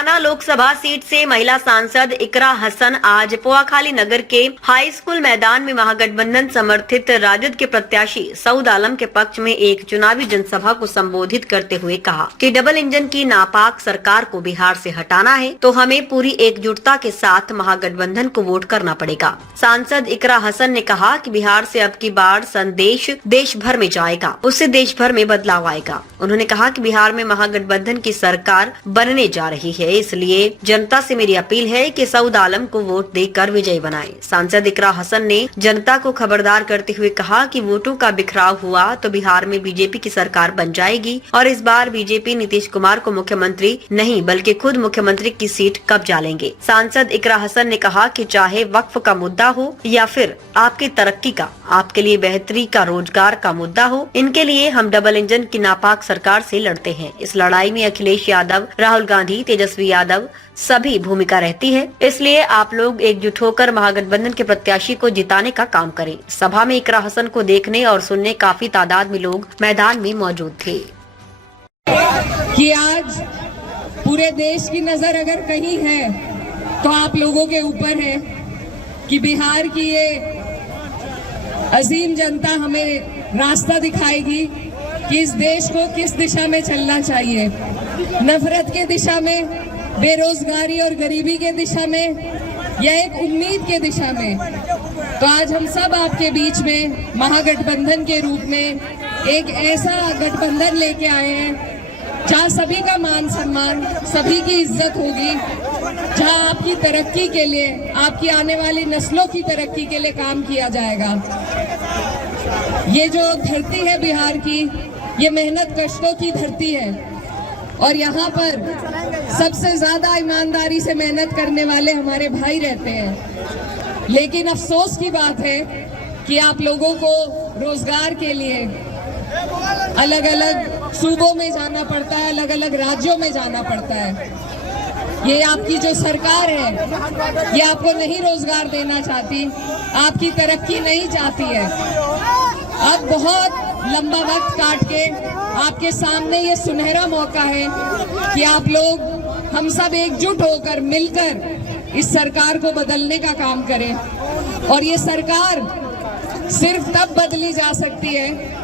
Mullana Lok Sabha seat से महिला सांसद इकरा हसन आज पोआखाली नगर के हाई स्कूल मैदान में महागठबंधन समर्थित राजद के प्रत्याशी सऊद आलम के पक्ष में एक चुनावी जनसभा को संबोधित करते हुए कहा कि डबल इंजन की नापाक सरकार को बिहार से हटाना है तो हमें पूरी एकजुटता के साथ महागठबंधन को वोट करना पड़ेगा। सांसद इकरा हसन ने कहा कि बिहार से अब की बार संदेश देश भर में जाएगा, उससे देश भर में बदलाव आएगा। उन्होंने कहा कि बिहार में महागठबंधन की सरकार बनने जा रही है, इसलिए जनता से मेरी अपील है कि सऊद आलम को वोट देकर विजयी बनाएं। सांसद इकरा हसन ने जनता को खबरदार करते हुए कहा कि वोटों का बिखराव हुआ तो बिहार में बीजेपी की सरकार बन जाएगी और इस बार बीजेपी नीतीश कुमार को मुख्यमंत्री नहीं बल्कि खुद मुख्यमंत्री की सीट कब्जा लेंगे। सांसद इकरा हसन ने कहा कि चाहे वक्फ का मुद्दा हो या फिर आपकी तरक्की का, आपके लिए बेहतरी का, रोजगार का मुद्दा हो, इनके लिए हम डबल इंजन की नापाक सरकार से लड़ते हैं। इस लड़ाई में अखिलेश यादव, राहुल गांधी, तेजस्वी यादव सभी भूमिका रहती है, इसलिए आप लोग एकजुट होकर महागठबंधन के प्रत्याशी को जिताने का काम करें। सभा में इकरा हसन को देखने और सुनने काफी तादाद में लोग मैदान में मौजूद थे। कि आज पूरे देश की नजर अगर कहीं है तो आप लोगों के ऊपर है कि बिहार की ये अजीम जनता हमें रास्ता दिखाएगी कि इस देश को किस दिशा में चलना चाहिए, नफरत के दिशा में, बेरोजगारी और गरीबी के दिशा में या एक उम्मीद के दिशा में। तो आज हम सब आपके बीच में महागठबंधन के रूप में एक ऐसा गठबंधन लेके आए हैं जहाँ सभी का मान सम्मान, सभी की इज्जत होगी, जहाँ आपकी तरक्की के लिए, आपकी आने वाली नस्लों की तरक्की के लिए काम किया जाएगा। ये जो धरती है बिहार की, ये मेहनत कष्टों की धरती है और यहाँ पर सबसे ज्यादा ईमानदारी से मेहनत करने वाले हमारे भाई रहते हैं। लेकिन अफसोस की बात है कि आप लोगों को रोजगार के लिए अलग अलग सूबों में जाना पड़ता है, अलग अलग राज्यों में जाना पड़ता है। ये आपकी जो सरकार है ये आपको नहीं रोजगार देना चाहती, आपकी तरक्की नहीं चाहती है। अब बहुत लंबा वक्त काट के आपके सामने ये सुनहरा मौका है कि आप लोग, हम सब एकजुट होकर मिलकर इस सरकार को बदलने का काम करें। और ये सरकार सिर्फ तब बदली जा सकती है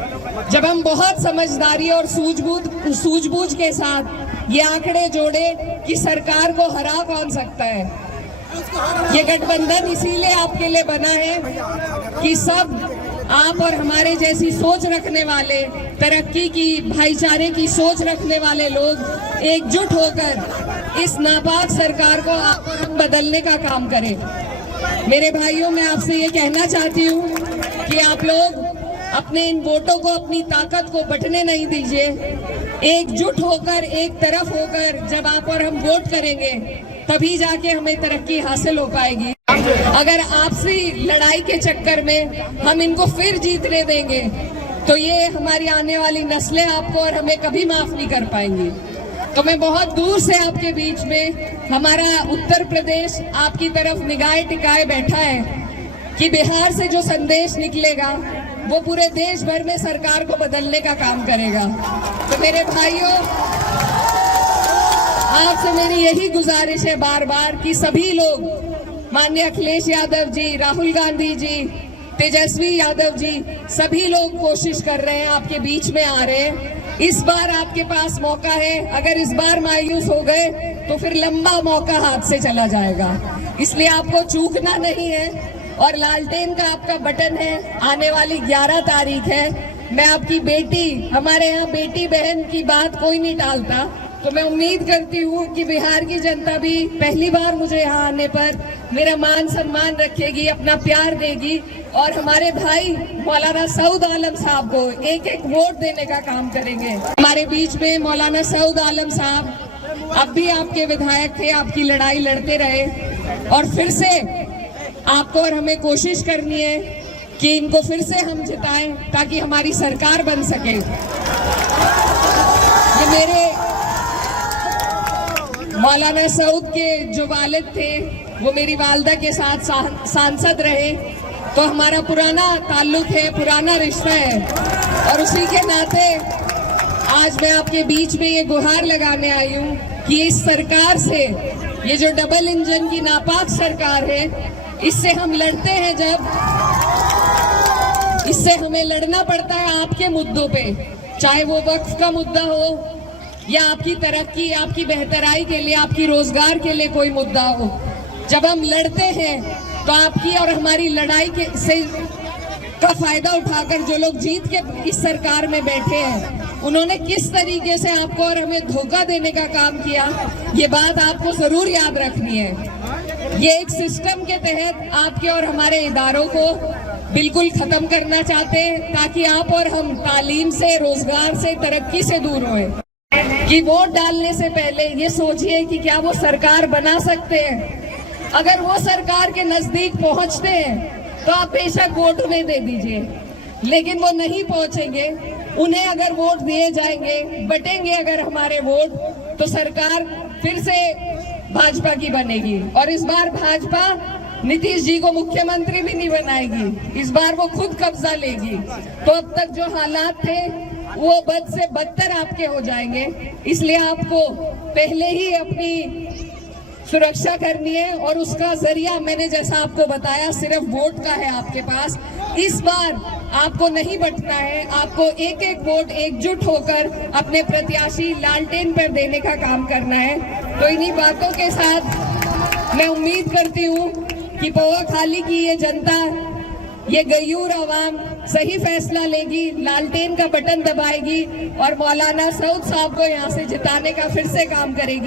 जब हम बहुत समझदारी और सूझबूझ के साथ ये आंकड़े जोड़े कि सरकार को हरा कौन सकता है। ये गठबंधन इसीलिए आपके लिए बना है कि सब आप और हमारे जैसी सोच रखने वाले, तरक्की की, भाईचारे की सोच रखने वाले लोग एकजुट होकर इस नापाक सरकार को आप और हम बदलने का काम करें। मेरे भाइयों, मैं आपसे ये कहना चाहती हूँ कि आप लोग अपने इन वोटों को, अपनी ताकत को बंटने नहीं दीजिए। एकजुट होकर, एक तरफ होकर जब आप और हम वोट करेंगे तभी जाके हमें तरक्की हासिल हो पाएगी। अगर आपसी लड़ाई के चक्कर में हम इनको फिर जीतने देंगे तो ये हमारी आने वाली नस्लें आपको और हमें कभी माफ नहीं कर पाएंगी। तो मैं बहुत दूर से आपके बीच में, हमारा उत्तर प्रदेश आपकी तरफ निगाहें टिकाए बैठा है कि बिहार से जो संदेश निकलेगा वो पूरे देश भर में सरकार को बदलने का काम करेगा। तो मेरे भाइयों, आपसे मेरी यही गुजारिश है बार बार कि सभी लोग, माननीय अखिलेश यादव जी, राहुल गांधी जी, तेजस्वी यादव जी, सभी लोग कोशिश कर रहे हैं, आपके बीच में आ रहे हैं। इस बार आपके पास मौका है। अगर इस बार मायूस हो गए तो फिर लंबा मौका हाथ से चला जाएगा, इसलिए आपको चूकना नहीं है। और लालटेन का आपका बटन है, आने वाली 11 तारीख है। मैं आपकी बेटी, हमारे यहाँ बेटी बहन की बात कोई नहीं टालता, तो मैं उम्मीद करती हूँ कि बिहार की जनता भी पहली बार मुझे यहाँ आने पर मेरा मान सम्मान रखेगी, अपना प्यार देगी और हमारे भाई मौलाना सऊद आलम साहब को एक एक वोट देने का काम करेंगे। हमारे बीच में मौलाना सऊद आलम साहब अब भी आपके विधायक थे, आपकी लड़ाई लड़ते रहे और फिर से आपको और हमें कोशिश करनी है कि इनको फिर से हम जिताएं ताकि हमारी सरकार बन सके। ये मेरे मौलाना सऊद के जो वालिद थे वो मेरी वालदा के साथ सांसद रहे, तो हमारा पुराना ताल्लुक है, पुराना रिश्ता है और उसी के नाते आज मैं आपके बीच में ये गुहार लगाने आई हूँ कि इस सरकार से, ये जो डबल इंजन की नापाक सरकार है, इससे हम लड़ते हैं जब इससे हमें लड़ना पड़ता है आपके मुद्दों पे, चाहे वो वक्फ का मुद्दा हो या आपकी तरक्की, आपकी बेहतराई के लिए, आपकी रोजगार के लिए कोई मुद्दा हो। जब हम लड़ते हैं तो आपकी और हमारी लड़ाई के से का फायदा उठाकर जो लोग जीत के इस सरकार में बैठे हैं, उन्होंने किस तरीके से आपको और हमें धोखा देने का काम किया, ये बात आपको जरूर याद रखनी है। ये एक सिस्टम के तहत आपके और हमारे इदारों को बिल्कुल खत्म करना चाहते हैं, ताकि आप और हम तालीम से, रोजगार से, तरक्की से दूर होएं। कि वोट डालने से पहले ये सोचिए कि क्या वो सरकार बना सकते हैं। अगर वो सरकार के नजदीक पहुंचते हैं तो आप बेशक वोट उन्हें दे दीजिए, लेकिन वो नहीं पहुंचेंगे। उन्हें अगर वोट दिए जाएंगे, बटेंगे अगर हमारे वोट, तो सरकार फिर से भाजपा की बनेगी। और इस बार भाजपा नीतीश जी को मुख्यमंत्री भी नहीं बनाएगी, इस बार वो खुद कब्जा लेगी। तो अब तक जो हालात थे वो बद से बदतर आपके हो जाएंगे। इसलिए आपको पहले ही अपनी सुरक्षा करनी है, और उसका जरिया मैंने जैसा आपको बताया सिर्फ वोट का है आपके पास। इस बार आपको नहीं बटना है, आपको एक एक वोट एकजुट होकर अपने प्रत्याशी लालटेन पर देने का काम करना है। तो इन्हीं बातों के साथ मैं उम्मीद करती हूँ कि पोहाखाली की ये जनता, ये गयूर आवाम सही फैसला लेगी, लालटेन का बटन दबाएगी और मौलाना सऊद साहब को यहाँ से जिताने का फिर से काम करेगी।